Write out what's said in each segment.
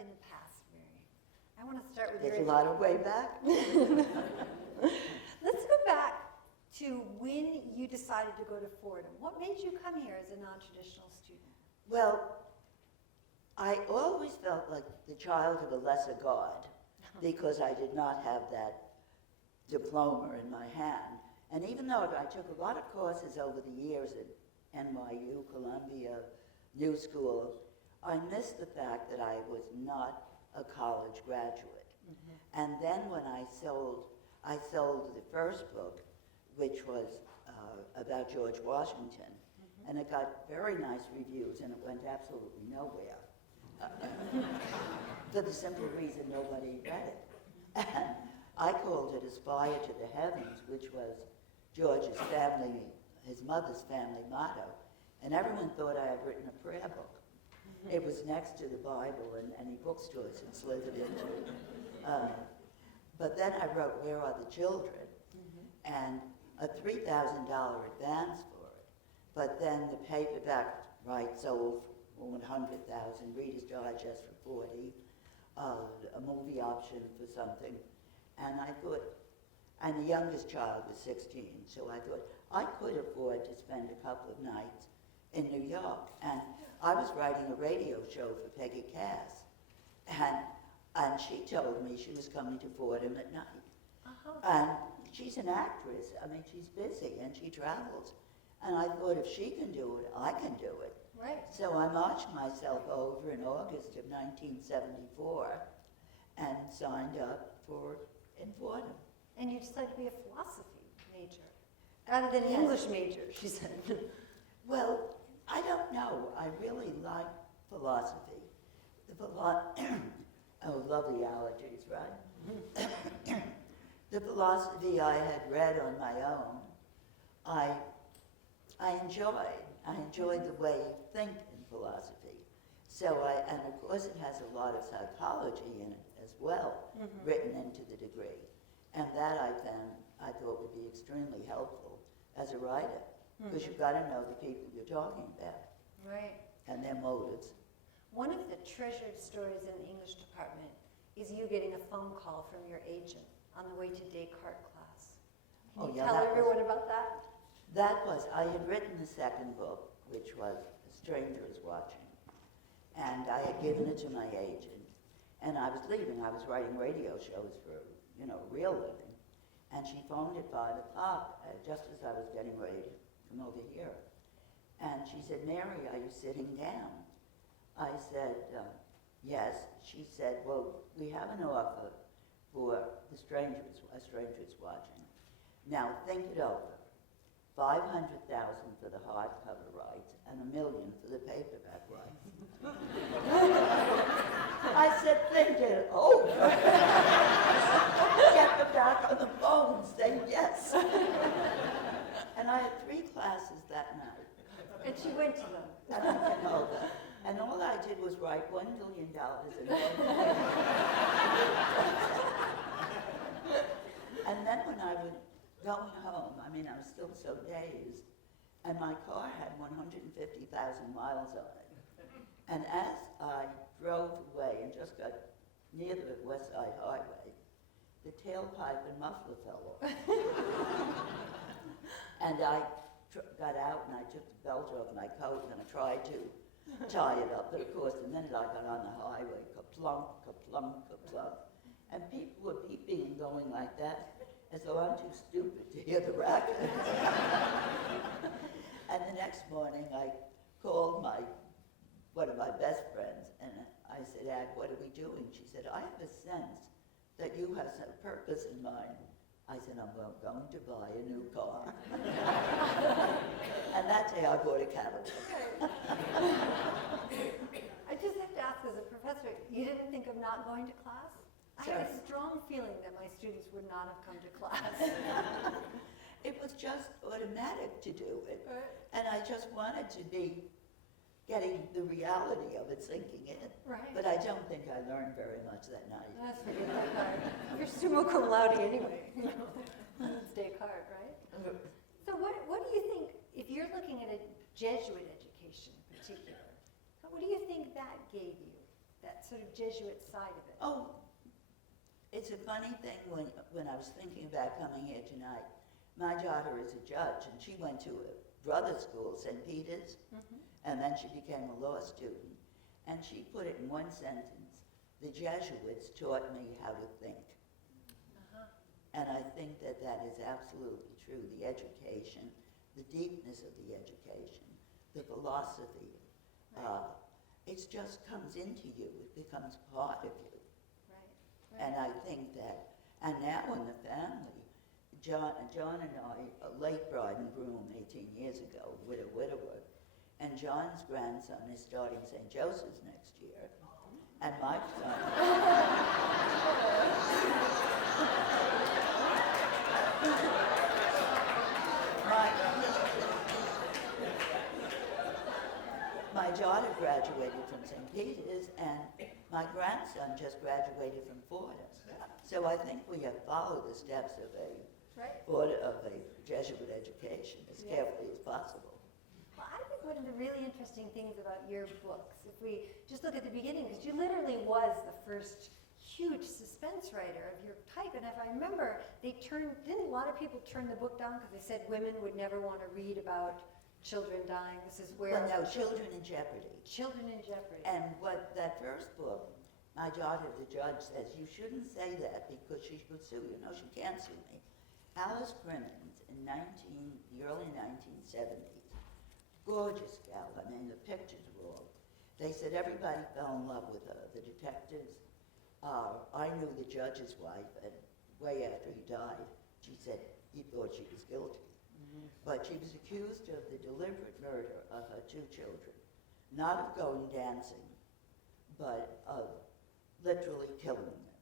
in the past, Mary. I want to start with There's a lot of way back. Let's go back to when you decided to go to Fordham. What made you come here as a non-traditional student? Well, I always felt like the child of a lesser God because I did not have that diploma in my hand. And even though I took a lot of courses over the years at NYU, Columbia, New School, I missed the fact that I was not a college graduate. Mm-hmm. And then when I sold the first book, which was about George Washington, mm-hmm. and it got very nice reviews, and it went absolutely nowhere. For the simple reason nobody read it. And I called it Aspire to the Heavens, which was George's family, his mother's family motto. And everyone thought I had written a prayer book. Mm-hmm. It was next to the Bible and any bookstores it slithered into. But then I wrote Where Are the Children? Mm-hmm. And a $3,000 advance for it. But then the paperback rights sold for 100,000, Reader's Digest for 40, a movie option for something. And I thought, and the youngest child was 16, so I thought I could afford to spend a couple of nights in New York. And I was writing a radio show for Peggy Cass. And she told me she was coming to Fordham at night. Uh-huh. And she's an actress. I mean, she's busy and she travels. And I thought if she can do it, I can do it. Right. So I marched myself over in August of 1974 and signed up in Fordham. And you decided to be a philosophy major, rather than an English major, she said. Well, I don't know. I really like philosophy. Oh, lovely allergies, right? The philosophy I had read on my own, I enjoyed the way you think in philosophy. So and of course it has a lot of psychology in it as well, mm-hmm. written into the degree. And that I thought would be extremely helpful as a writer, because mm-hmm. you've got to know the people you're talking about. Right. And their motives. One of the treasured stories in the English department is you getting a phone call from your agent on the way to Descartes class. Can you tell everyone about that? I had written the second book, which was A Stranger is Watching. And I had given it to my agent. And I was leaving. I was writing radio shows for, real living. And she phoned at 5 o'clock, just as I was getting ready to come over here. And she said, Mary, are you sitting down? I said, yes. She said, well, we have an offer for A Stranger's Watching. Now, think it over. $500,000 for the hardcover rights and $1 million for the paperback rights. I said, think it over. Get them back on the phone, say yes. And I had 3 classes that night. And she went to them. And I came over. And all I did was write $1 million in one. And then when I was going home, I was still so dazed, and my car had 150,000 miles on it. And as I drove away and just got near the West Side Highway, the tailpipe and muffler fell off. And I got out and I took the belt off my coat and I tried to tie it up, but of course the minute I got on the highway, ka-plunk, ka-plunk, ka-plunk, and people were peeping and going like that, as though I'm too stupid to hear the racket. And the next morning I called one of my best friends, and I said, Ag, what are we doing? She said, I have a sense that you have some purpose in mind. I said, I'm going to buy a new car. And that day I bought a Cadillac. I just have to ask, as a professor, you didn't think of not going to class? Sorry. I had a strong feeling that my students would not have come to class. It was just automatic to do it. Right. And I just wanted to be getting the reality of it sinking in. Right. But I don't think I learned very much that night. That's forget that part. You're summa cum laude anyway. It's Descartes, right? So what do you think, if you're looking at a Jesuit education in particular, what do you think that gave you? that sort of Jesuit side of it. Oh, it's a funny thing when I was thinking about coming here tonight. My daughter is a judge, and she went to a brother school, St. Peter's, and then she became a law student. And she put it in one sentence: the Jesuits taught me how to think. And I think that that is absolutely true. The education, the deepness of the education, the philosophy, it just comes into you. It becomes part of you. Right. And I think that, and now in the family, John and I, a late bride and groom 18 years ago, widower, and John's grandson is starting St. Joseph's next year, and my my daughter graduated from St. Peter's, and my grandson just graduated from Fordham. So I think we have followed the steps of a Jesuit education as carefully as possible. Well, I think one of the really interesting things about your books, if we just look at the beginning, because you literally was the first huge suspense writer of your type, and if I remember, didn't a lot of people turn the book down because they said women would never want to read about children dying? This is where... Well, no, Children in Jeopardy. Children in Jeopardy. And what that first book, my daughter, the judge, says, you shouldn't say that because she could sue you. No, she can't sue me. Alice Crimmins in the early 1970s, gorgeous gal. I mean, the pictures were all. They said everybody fell in love with her, the detectives. I knew the judge's wife, and way after he died, she said he thought she was guilty. But she was accused of the deliberate murder of her 2 children, not of going dancing, but of literally killing them.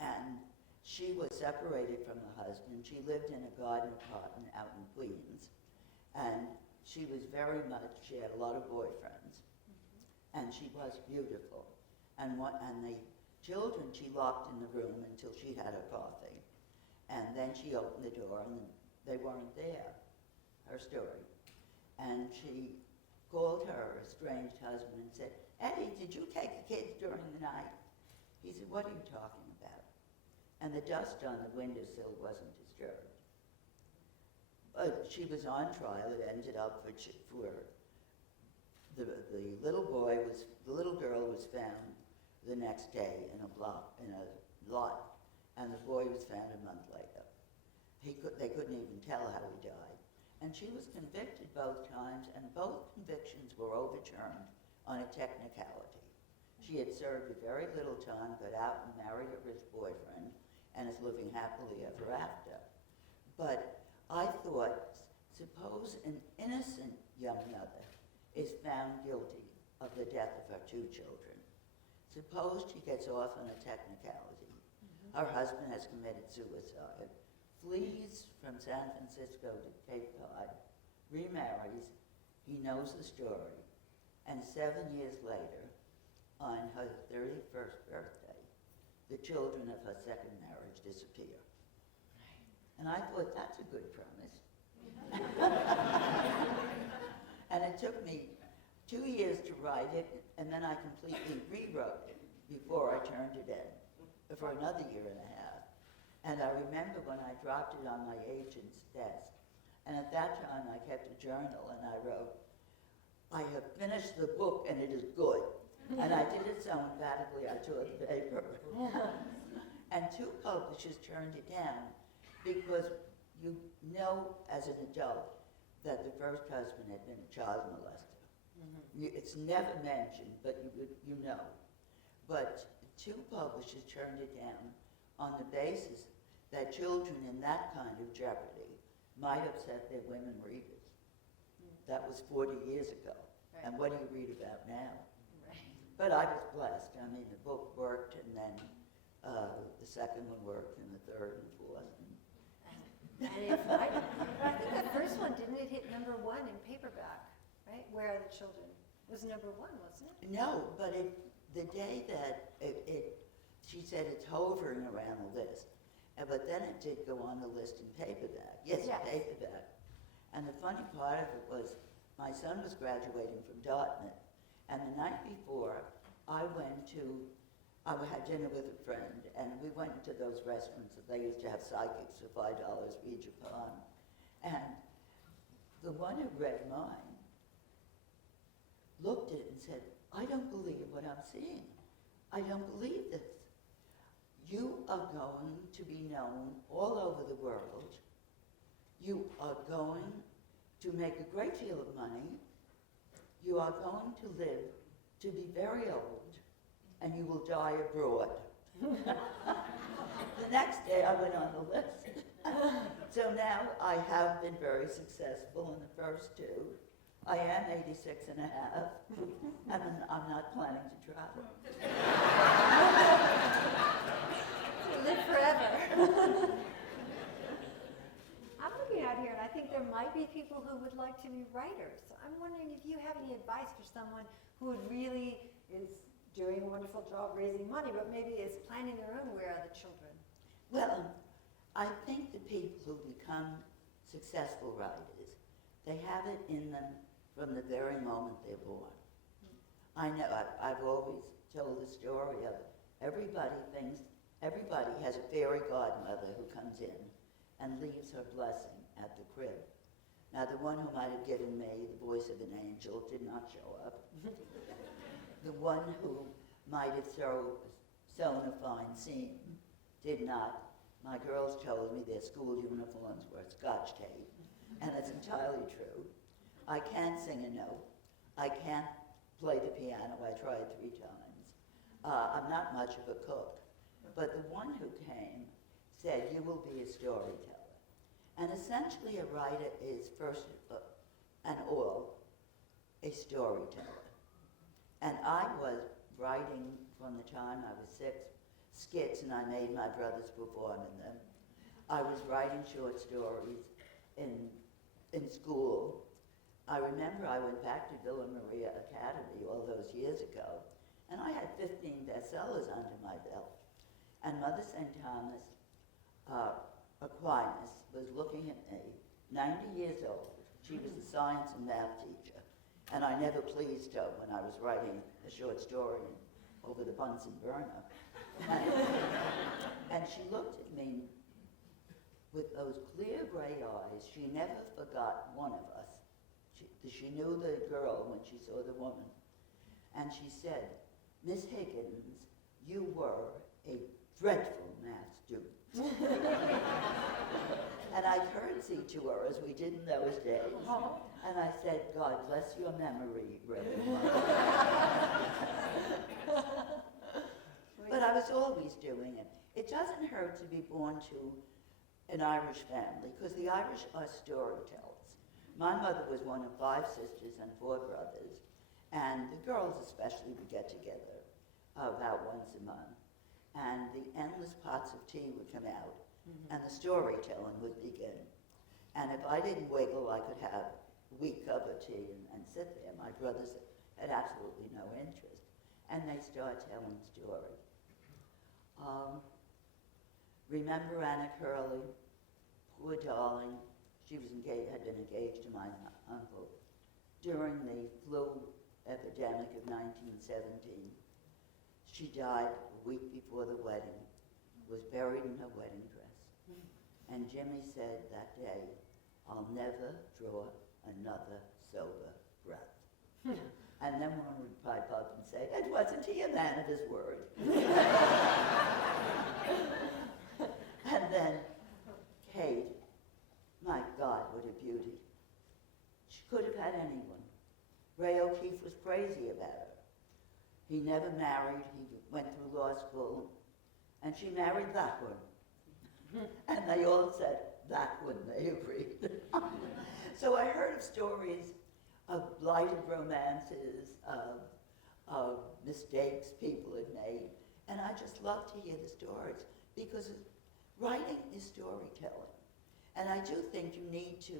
And she was separated from her husband. She lived in a garden apartment out in Queens, and she was she had a lot of boyfriends, and she was beautiful. And the children she locked in the room until she had her coffee, and then she opened the door and they weren't there, her story. And she called her estranged husband and said, Eddie, did you take the kids during the night? He said, what are you talking about? And the dust on the windowsill wasn't disturbed. But she was on trial. It ended up the little girl was found the next day in a lot, and the boy was found a month later. They couldn't even tell how he died. And she was convicted both times, and both convictions were overturned on a technicality. She had served a very little time, got out and married her rich boyfriend, and is living happily ever after. But I thought, suppose an innocent young mother is found guilty of the death of her 2 children. Suppose she gets off on a technicality. Her husband has committed suicide, flees from San Francisco to Cape Cod, remarries, he knows the story, and 7 years later, on her 31st birthday, the children of her second marriage disappear. And I thought, that's a good premise. And it took me 2 years to write it, and then I completely rewrote it before I turned it in for another year and a half. And I remember when I dropped it on my agent's desk, and at that time I kept a journal, and I wrote, I have finished the book and it is good. And I did it so emphatically I tore the paper. And 2 publishers turned it down because you know as an adult that the first husband had been a child molester. It's never mentioned, but you know. But 2 publishers turned it down on the basis that children in that kind of jeopardy might upset their women readers. That was 40 years ago. Right. And what do you read about now? Right. But I was blessed. I mean, the book worked, and then the second one worked, and the third and fourth. I think the first one, didn't it hit #1 in paperback, right? Where Are the Children? It was #1, wasn't it? No, but the day that she said it's hovering around the list, but then it did go on the list in paperback. Yes, paperback. And the funny part of it was my son was graduating from Dartmouth, and the night before I had dinner with a friend, and we went to those restaurants that they used to have psychics for $5 read your palm. And the one who read mine looked at it and said, I don't believe what I'm seeing. I don't believe this. You are going to be known all over the world. You are going to make a great deal of money. You are going to live to be very old, and you will die abroad. The next day I went on the list. So now I have been very successful in the first two. I am 86 and a half, and I'm not planning to travel. Live forever. I'm looking out here, and I think there might be people who would like to be writers. So I'm wondering if you have any advice for someone who really is doing a wonderful job raising money, but maybe is planning their own Where Are the Children? Well, I think the people who become successful writers, they have it in them from the very moment they're born. I know, I've always told the story of everybody has a fairy godmother who comes in and leaves her blessing at the crib. Now, the one who might have given me the voice of an angel did not show up. The one who might have sewn a fine seam did not. My girls told me their school uniforms were Scotch tape, and it's entirely true. I can't sing a note. I can't play the piano. I tried 3 times. I'm not much of a cook. But the one who came said, you will be a storyteller. And essentially a writer is first and all a storyteller. And I was writing from the time I was 6 skits, and I made my brothers perform in them. I was writing short stories in school. I remember I went back to Villa Maria Academy all those years ago, and I had 15 bestsellers under my belt. And Mother St. Thomas Aquinas was looking at me, 90 years old. She was a science and math teacher, and I never pleased her when I was writing a short story over the Bunsen burner. And she looked at me with those clear gray eyes. She never forgot one of us. She knew the girl when she saw the woman. And she said, Miss Higgins, you were a dreadful math student. And I curtsied to her as we did in those days. And I said, God bless your memory, Reverend Mother. But I was always doing it. It doesn't hurt to be born to an Irish family, because the Irish are storytellers. My mother was one of 5 sisters and 4 brothers, and the girls especially would get together about once a month. And the endless pots of tea would come out, and the storytelling would begin. And if I didn't wiggle, I could have a weak cup of tea and sit there. My brothers had absolutely no interest. And they start telling stories. Remember Anna Curley? Poor darling. She was had been engaged to my uncle during the flu epidemic of 1917. She died a week before the wedding, was buried in her wedding dress. And Jimmy said that day, I'll never draw another sober breath. And then one would pipe up and say, and wasn't he a man of his word? And then Kate, my God, what a beauty. She could have had anyone. Ray O'Keefe was crazy about her. He never married, he went through law school, and she married that one. And they all said, that one, they agreed. So I heard of stories of blighted romances, of mistakes people had made, and I just love to hear the stories, because writing is storytelling. And I do think you need to,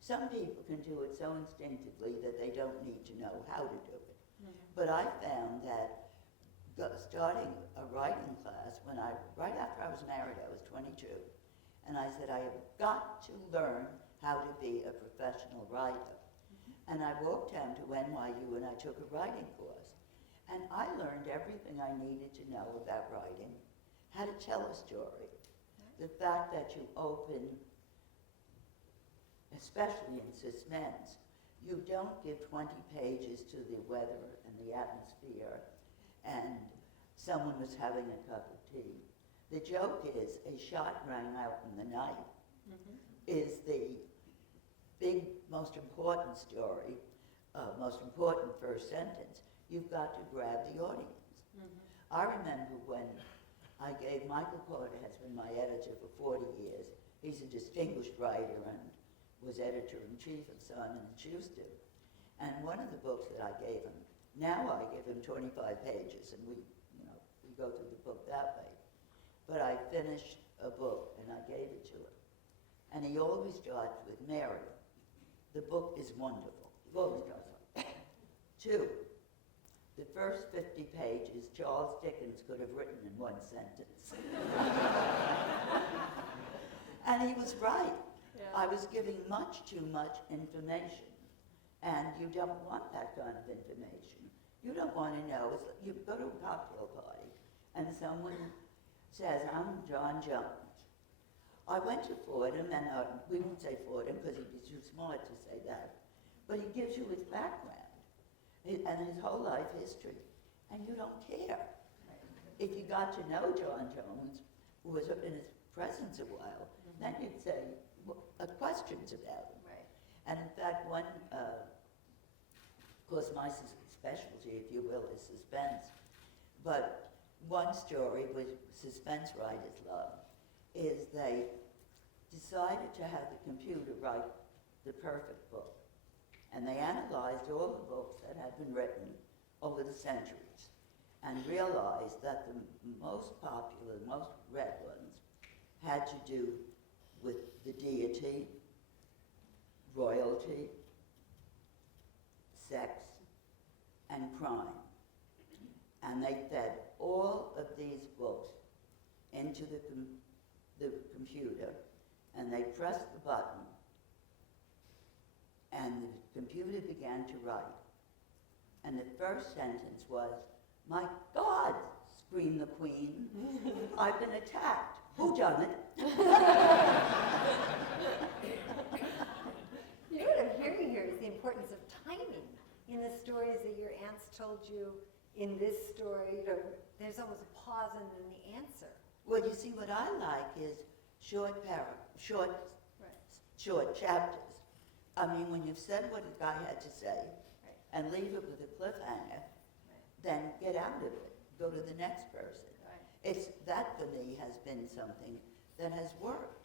some people can do it so instinctively that they don't need to know how to do it. But I found that starting a writing class, right after I was married, I was 22, and I said, I have got to learn how to be a professional writer. And I walked down to NYU and I took a writing course. And I learned everything I needed to know about writing, how to tell a story. The fact that you open, especially in suspense, you don't give 20 pages to the weather and the atmosphere and someone was having a cup of tea. The joke is a shot rang out in the night is the big, most important story, most important first sentence. You've got to grab the audience. I remember when I gave Michael Porter, has been my editor for 40 years. He's a distinguished writer and was editor-in-chief of Simon & Schuster. And one of the books that I gave him, now I give him 25 pages and we go through the book that way. But I finished a book and I gave it to him. And he always starts with Mary. The book is wonderful. He always does it. 2, the first 50 pages Charles Dickens could have written in one sentence. And he was right. Yeah. I was giving much too much information. And you don't want that kind of information. You don't want to know. You go to a cocktail party and someone says, I'm John Jones. I went to Fordham, and we won't say Fordham because he'd be too smart to say that, but he gives you his background and his whole life history, and you don't care. If you got to know John Jones, who was in his presence a while, then you'd say questions about him. Right. And in fact, one, of course my specialty, if you will, is suspense, but one story which suspense writers love is they decided to have the computer write the perfect book. And they analyzed all the books that had been written over the centuries and realized that the most popular, most read ones had to do with the deity, royalty, sex, and crime. And they fed all of these books into the computer, and they pressed the button, and the computer began to write. And the first sentence was, "My God," screamed the Queen, "I've been attacked. Who done it?" You know what I'm hearing here is the importance of timing in the stories that your aunts told you. In this story, there's almost a pause and then the answer. Well, you see, what I like is short chapters. I mean, when you've said what a guy had to say, and leave it with a cliffhanger, then get out of it. Go to the next person. It's that for me has been something that has worked.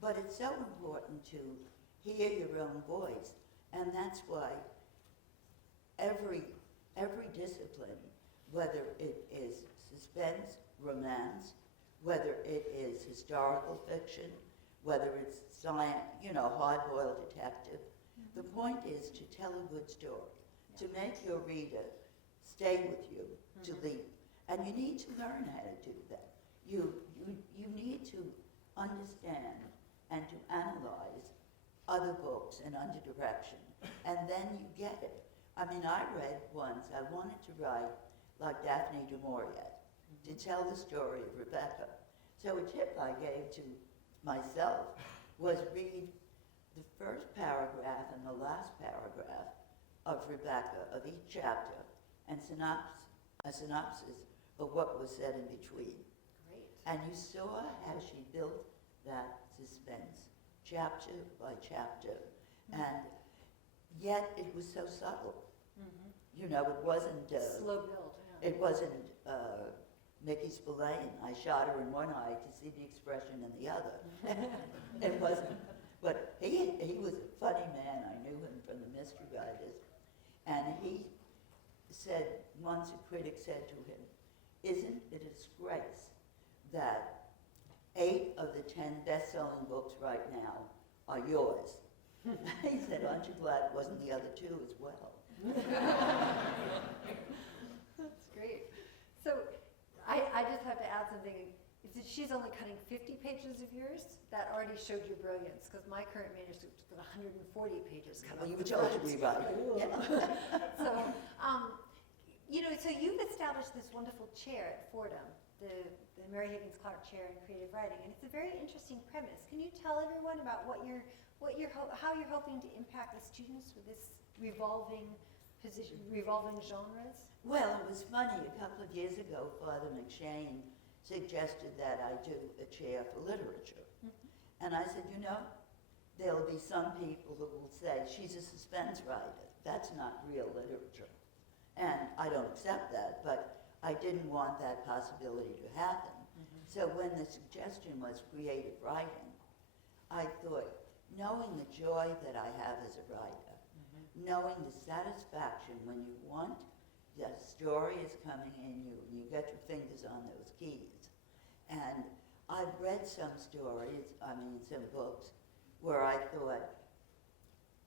But it's so important to hear your own voice, and that's why every discipline, whether it is suspense, romance, whether it is historical fiction, whether it's science, hard-boiled detective, the point is to tell a good story, to make your reader stay with you, to leave. And you need to learn how to do that. You need to understand and to analyze other books and under direction, and then you get it. I mean, I read once, I wanted to write like Daphne du Maurier, to tell the story of Rebecca. So a tip I gave to myself was read the first paragraph and the last paragraph of Rebecca, of each chapter, and a synopsis of what was said in between. Great. And you saw how she built that suspense, chapter by chapter, and yet it was so subtle. It wasn't slow build. Yeah. It wasn't Mickey Spillane. I shot her in one eye to see the expression in the other. It wasn't. But he was a funny man. I knew him from the Mystery Writers, and he said once a critic said to him, "Isn't it a disgrace that 8 of the 10 best-selling books right now are yours?" He said, "Aren't you glad it wasn't the other 2 as well?" That's great. So I just have to add something. She's only cutting 50 pages of yours. That already showed your brilliance, because my current manuscript has got 140 pages cut off. Well, you were told to rewrite. So, So you've established this wonderful chair at Fordham, the Mary Higgins Clark Chair in Creative Writing, and it's a very interesting premise. Can you tell everyone about how you're hoping to impact the students with this revolving genres? Well, it was funny. A couple of years ago, Father McShane suggested that I do a chair for literature. And I said, there'll be some people who will say, she's a suspense writer. That's not real literature. And I don't accept that, but I didn't want that possibility to happen. So when the suggestion was creative writing, I thought, knowing the joy that I have as a writer, knowing the satisfaction when you want, the story is coming in you, and you get your fingers on those keys. And I've read some stories, some books, where I thought,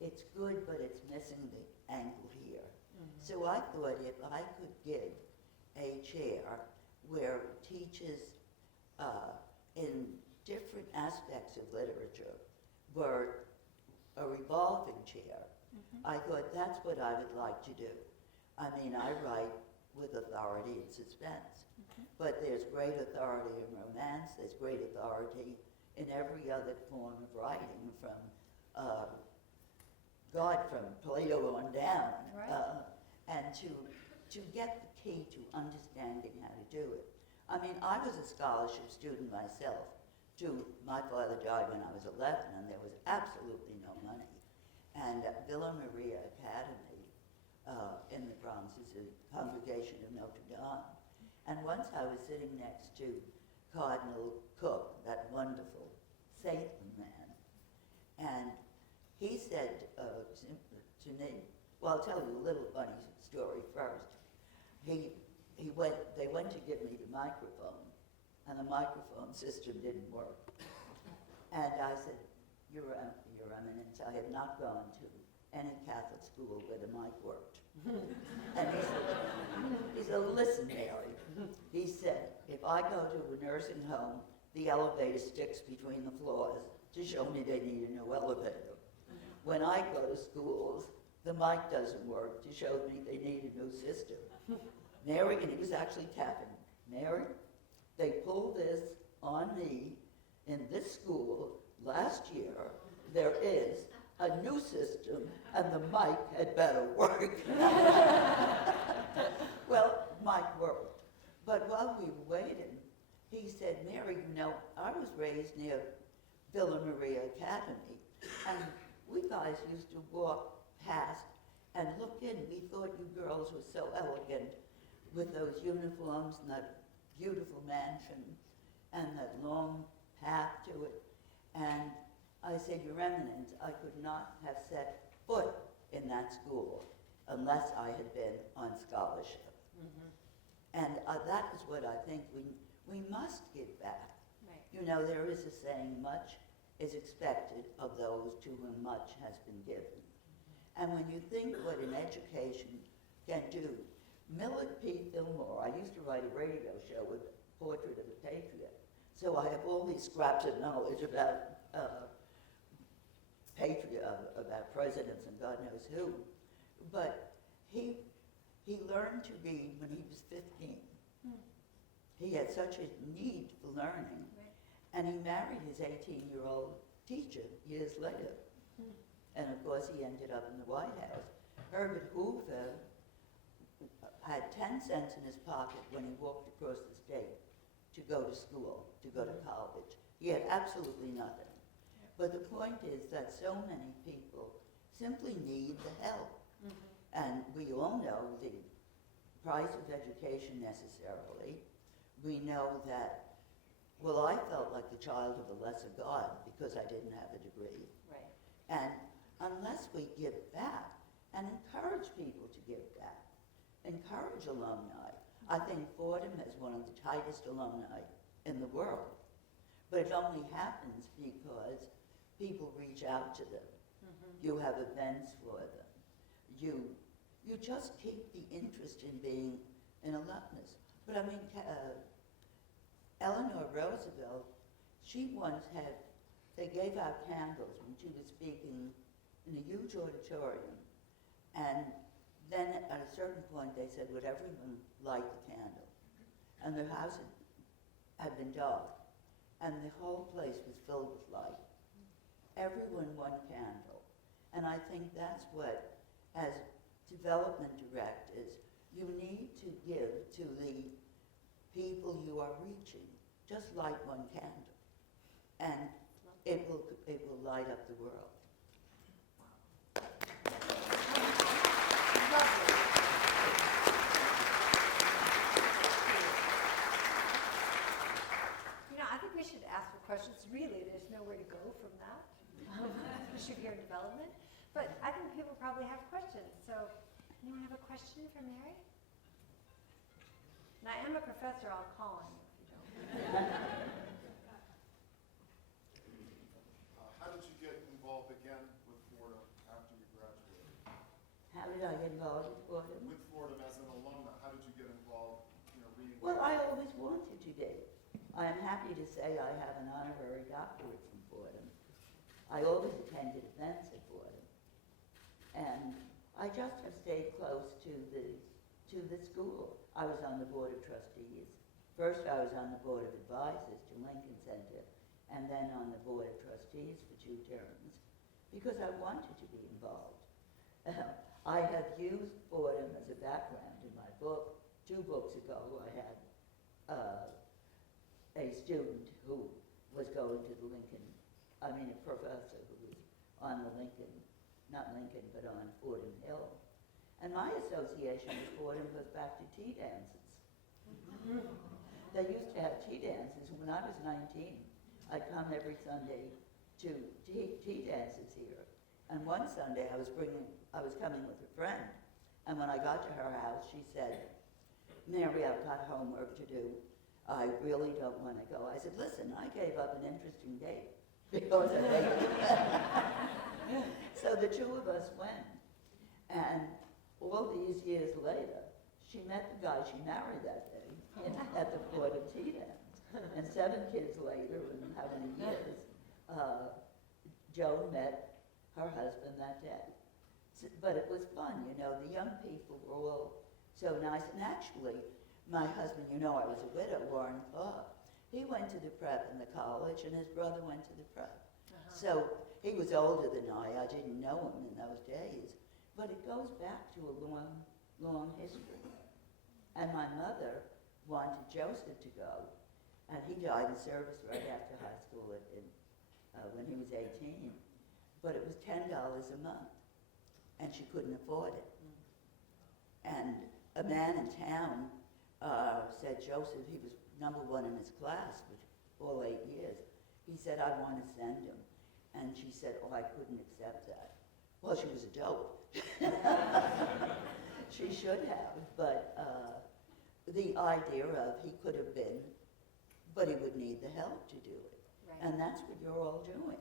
it's good, but it's missing the angle here. So I thought if I could give a chair where it teaches in different aspects of literature, were a revolving chair, I thought that's what I would like to do. I write with authority in suspense, but there's great authority in romance, there's great authority in every other form of writing, from Plato on down. Right. And to get the key to understanding how to do it. I was a scholarship student myself. My father died when I was 11, and there was absolutely no money. And Villa Maria Academy in the Bronx is a congregation of Notre Dame. And once I was sitting next to Cardinal Cook, that wonderful Satan man, and he said to me, well, I'll tell you a little funny story first. They went to give me the microphone, and the microphone system didn't work. And I said, Your Eminence, I have not gone to any Catholic school where the mic worked. And he said, listen, Mary. He said, if I go to a nursing home, the elevator sticks between the floors to show me they need a new elevator. When I go to schools, the mic doesn't work to show me they need a new system. Mary, and he was actually tapping, Mary, they pulled this on me in this school last year. There is a new system, and the mic had better work. Well, mic worked. But while we were waiting, he said, Mary, I was raised near Villa Maria Academy, and we guys used to walk past and look in. We thought you girls were so elegant with those uniforms and that beautiful mansion and that long path to it. And I said, Your Eminence, I could not have set foot in that school unless I had been on scholarship. And that is what I think we must give back. Right. There is a saying, much is expected of those to whom much has been given. And when you think what an education can do, Millard P. Fillmore, I used to write a radio show with Portrait of a Patriot, so I have all these scraps of knowledge about about presidents and God knows who. But he learned to read when he was 15. He had such a need for learning. Right. And he married his 18-year-old teacher years later. And of course he ended up in the White House. Herbert Hoover had 10 cents in his pocket when he walked across the state to go to school, to go to college. He had absolutely nothing. But the point is that so many people simply need the help. And we all know the price of education necessarily. We know that, well, I felt like the child of a lesser God because I didn't have a degree. Right. And unless we give back and encourage people to give back, encourage alumni. I think Fordham has one of the tightest alumni in the world. But it only happens because people reach out to them. You have events for them. You just keep the interest in being an alumnus. But Eleanor Roosevelt, she once they gave out candles when she was speaking in a huge auditorium, and then at a certain point they said, would everyone light the candle? And the house had been dark, and the whole place was filled with light. Everyone one candle. And I think that's what, as development directors, you need to give to the people you are reaching. Just light one candle, and it will light up the world. You know, I think we should ask for questions. Really, there's nowhere to go from that. Especially here in development. But I think people probably have questions. So, anyone have a question for Mary? And I am a professor. I'll call on you if you don't. How did you get involved again with Fordham after you graduated? How did I get involved with Fordham? With Fordham as an alumna, how did you get involved, reading? Well, I always wanted to be. I am happy to say I have an honorary doctorate from Fordham. I always attended events at Fordham. And I just have stayed close to the school. I was on the Board of Trustees. First I was on the Board of Advisors to Lincoln Center, and then on the Board of Trustees for 2 terms, because I wanted to be involved. I have used Fordham as a background in my book. 2 books ago I had a student who was going to the a professor who was on the not Lincoln, but on Fordham Hill. And my association with Fordham goes back to tea dances. They used to have tea dances. When I was 19, I'd come every Sunday to tea dances here. And one Sunday I was coming with a friend, and when I got to her house, she said, Mary, I've got homework to do. I really don't want to go. I said, listen, I gave up an interesting date because I hate it. So the 2 of us went, and all these years later, she met the guy she married that day at the Fordham tea dance. And 7 kids later, and how many years, Joan met her husband that day. But it was fun, the young people were all so nice. And actually, my husband, I was a widow, Warren Clark. He went to the prep and the college, and his brother went to the prep. So he was older than I didn't know him in those days. But it goes back to a long, long history. And my mother wanted Joseph to go, and he died in service right after high school when he was 18. But it was $10 a month, and she couldn't afford it. And a man in town said Joseph, he was number 1 in his class for all 8 years. He said, I want to send him. And she said, I couldn't accept that. Well, she was a dope. She should have, but the idea of he could have been, but he would need the help to do it. Right. And that's what you're all doing.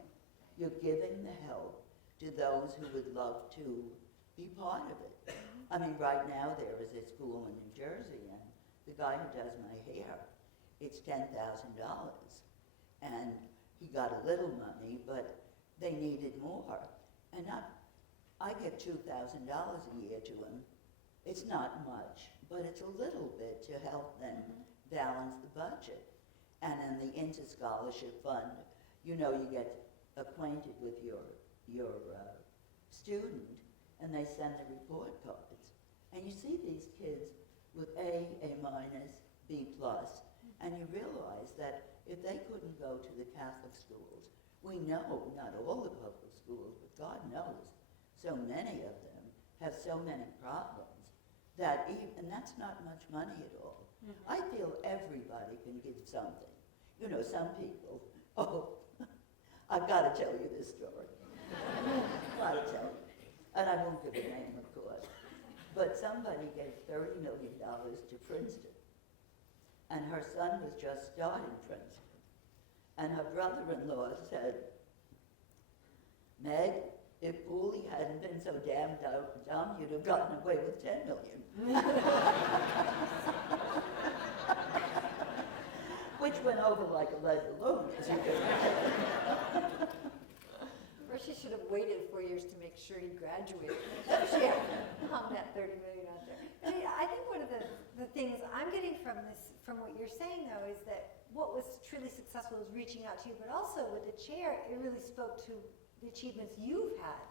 You're giving the help to those who would love to be part of it. Right now there is a school in New Jersey, and the guy who does my hair, it's $10,000. And he got a little money, but they needed more. And I give $2,000 a year to him. It's not much, but it's a little bit to help them balance the budget. And in the Inter-Scholarship Fund, you get acquainted with your student, and they send the report cards. And you see these kids with A minus, B plus, and you realize that if they couldn't go to the Catholic schools, we know not all the public schools, but God knows so many of them have so many problems that and that's not much money at all. I feel everybody can give something. Some people, I've got to tell you this story. Got to tell you. And I won't give a name, of course. But somebody gave $30 million to Princeton. And her son was just starting Princeton. And her brother-in-law said, Meg, if Cooley hadn't been so damn dumb, you'd have gotten away with $10 million. Which went over like a lead balloon, as you can imagine. For she should have waited 4 years to make sure he graduated. She hung that 30 million out there. I think one of the things I'm getting from this, from what you're saying though, is that what was truly successful is reaching out to you, but also with the chair, it really spoke to the achievements you've had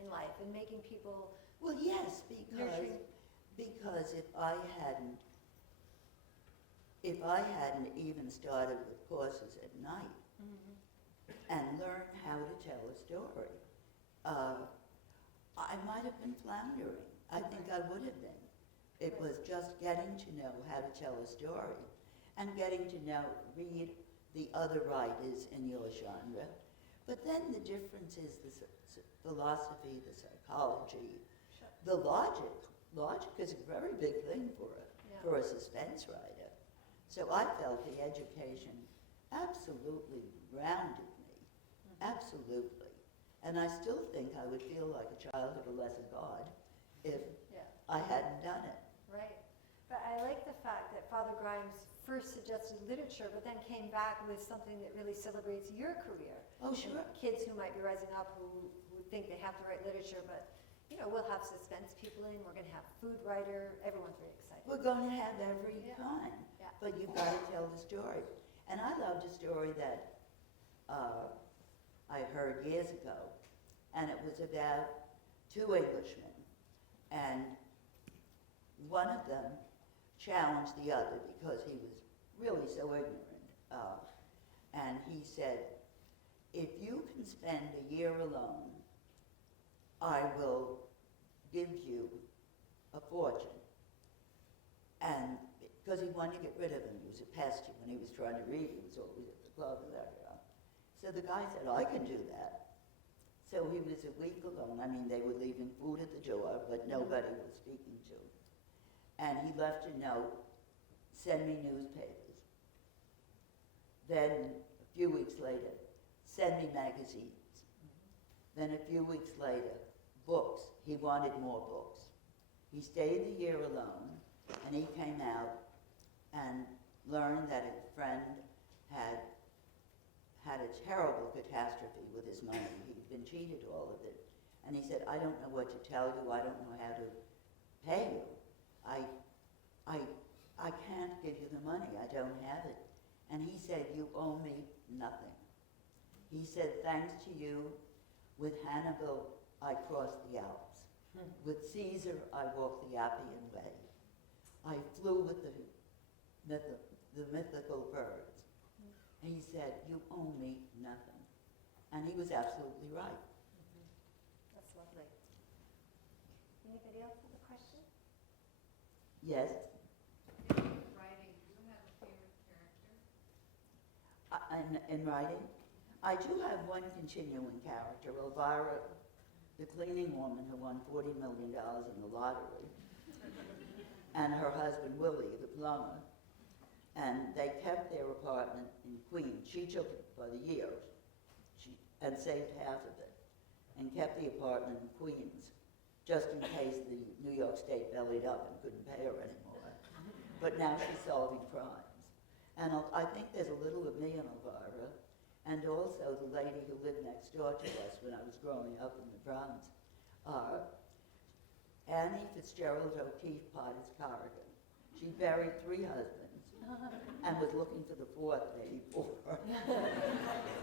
in life and making people Well, yes, nurturing. because if I hadn't even started with courses at night and learned how to tell a story, I might have been floundering. I think I would have been. It was just getting to know how to tell a story and getting to know, read the other writers in your genre. But then the difference is the philosophy, the psychology, the logic. Logic is a very big thing for a suspense writer. So I felt the education absolutely grounded me, absolutely. And I still think I would feel like a child of a lesser God if I hadn't done it. Right. But I like the fact that Father Grimes first suggested literature, but then came back with something that really celebrates your career. Oh, sure. And kids who might be rising up who think they have to write literature, but we'll have suspense people in, we're going to have food writer, everyone's very excited. We're going to have every kind, Yeah. but you've got to tell the story. And I loved a story that I heard years ago, and it was about two Englishmen, and one of them challenged the other because he was really so ignorant. And he said, if you can spend a year alone, I will give you a fortune. And because he wanted to get rid of him, he was a pest when he was trying to read, he was always at the club and everything. So the guy said, I can do that. So he was a week alone. I mean, they were leaving food at the door, but nobody was speaking to him. And he left a note, send me newspapers. Then a few weeks later, send me magazines. Then a few weeks later, books. He wanted more books. He stayed the year alone, and he came out and learned that his friend had a terrible catastrophe with his money. He'd been cheated all of it. And he said, I don't know what to tell you. I don't know how to pay you. I can't give you the money. I don't have it. And he said, you owe me nothing. He said, thanks to you, with Hannibal, I crossed the Alps. With Caesar, I walked the Appian Way. I flew with the mythical birds. And he said, you owe me nothing. And he was absolutely right. That's lovely. Anybody else have a question? Yes? Writing, do you have a favorite character? In writing, I do have one continuing character, Elvira, the cleaning woman who won $40 million in the lottery, and her husband, Willie, the plumber. And they kept their apartment in Queens. She took it by the year and saved half of it, and kept the apartment in Queens, just in case the New York State bellied up and couldn't pay her anymore. But now she's solving crimes. And I think there's a little of me in Elvira, and also the lady who lived next door to us when I was growing up in the Bronx, Annie Fitzgerald O'Keefe Potter's Corrigan. She buried 3 husbands and was looking for the 4th maybe 4.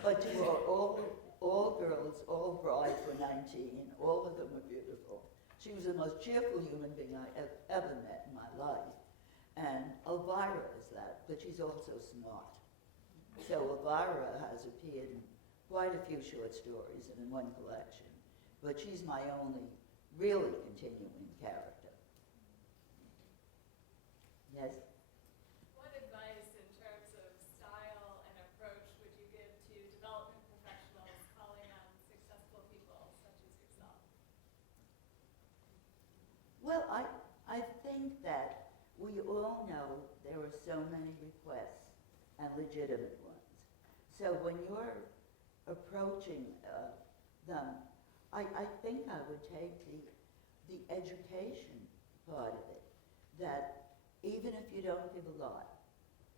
But to her, all girls, all brides were 19, all of them were beautiful. She was the most cheerful human being I ever met in my life. And Elvira is that, but she's also smart. So Elvira has appeared in quite a few short stories and in one collection, but she's my only really continuing character. Yes? What advice in terms of style and approach would you give to development professionals calling on successful people such as yourself? Well, I think that we all know there are so many requests and legitimate ones. So when you're approaching them, I think I would take the education part of it, that even if you don't give a lot,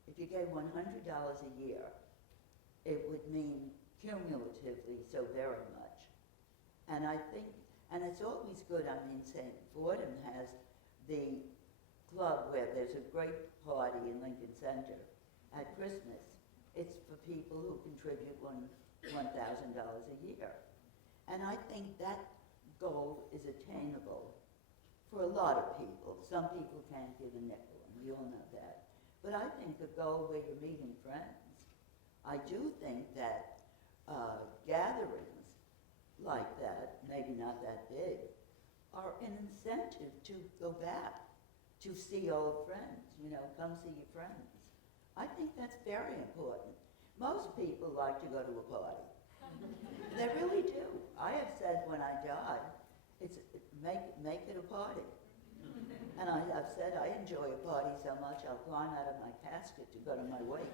if you gave $100 a year, it would mean cumulatively so very much And I think, and it's always good, I mean, St. Fordham has the club where there's a great party in Lincoln Center at Christmas. It's for people who contribute $1,000 a year. And I think that goal is attainable for a lot of people. Some people can't give a nickel, and we all know that. But I think a goal where you're meeting friends. I do think that gatherings like that, maybe not that big, are an incentive to go back, to see old friends, you know, come see your friends. I think that's very important. Most people like to go to a party. They really do. I have said when I die, make it a party. And I've said I enjoy a party so much I'll climb out of my casket to go to my wake.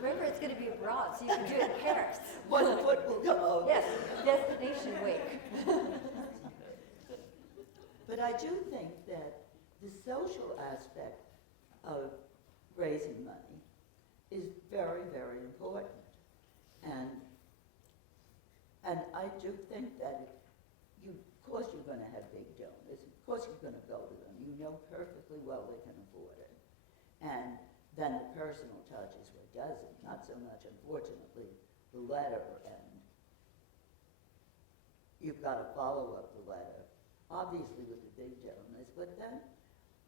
Remember, it's going to be abroad, so you can do it in Paris. One foot will come over. Yes, destination wake. But I do think that the social aspect of raising money is very, very important. And I do think that of course you're going to have big donors. Of course you're going to go to them. You know perfectly well they can afford it. And then the personal touch is what does it. Not so much, unfortunately, the letter. And you've got to follow up the letter, obviously with the big donors, but then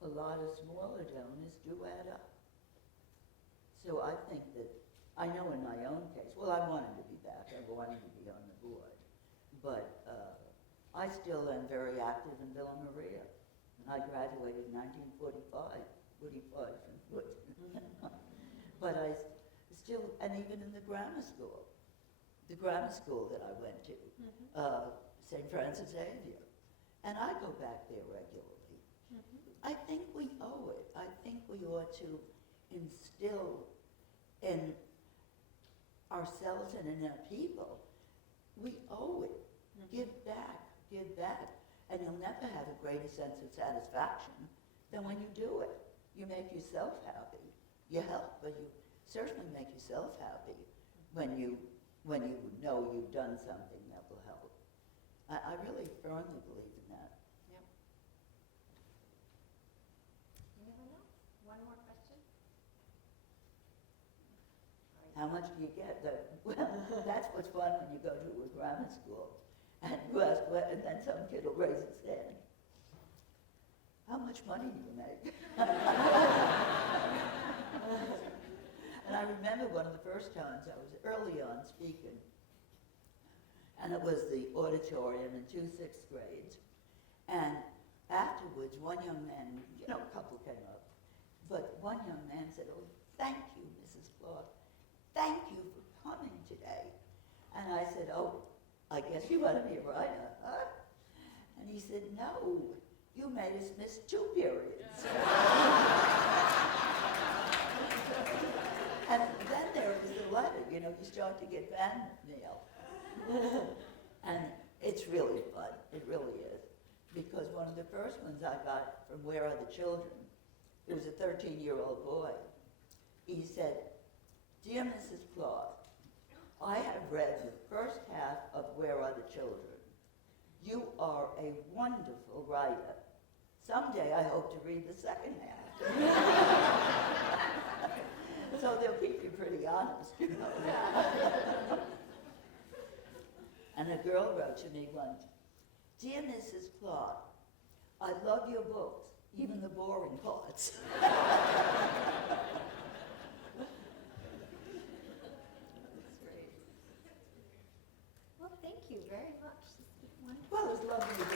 a lot of smaller donors do add up. So I think that, I know in my own case, well, I wanted to be back. I wanted to be on the board. But I still am very active in Villa Maria. I graduated in 1945, 45 from Fordham. But I still, and even in the grammar school that I went to, St. Francis Xavier, and I go back there regularly. I think we owe it. I think we ought to instill in ourselves and in our people, we owe it. Give back. And you'll never have a greater sense of satisfaction than when you do it. You make yourself happy. You help, but you certainly make yourself happy when you know you've done something that will help. I really firmly believe in that. Yep. Anyone else? One more question? How much do you get? Well, that's what's fun when you go to a grammar school. And you ask, and then some kid will raise his hand. How much money do you make? And I remember one of the first times I was early on speaking, and it was the auditorium in 2 6th grades. And afterwards, one young man, you know, a couple came up, but one young man said, "Oh, thank you, Mrs. Clark. Thank you for coming today." And I said, "Oh, I guess you want to be a writer, huh?" And he said, "No, you made us miss 2 periods." And then there is the letter, you know, you start to get fan mail. And it's really fun, it really is. Because one of the first ones I got from Where Are the Children, it was a 13-year-old boy. He said, "Dear Mrs. Clark, I have read the first half of Where Are the Children? You are a wonderful writer. Someday I hope to read the second half." So they'll keep you pretty honest, you know. And a girl wrote to me once, "Dear Mrs. Clark, I love your books, even the boring parts." Well, thank you very much. This was wonderful. Well, it was lovely to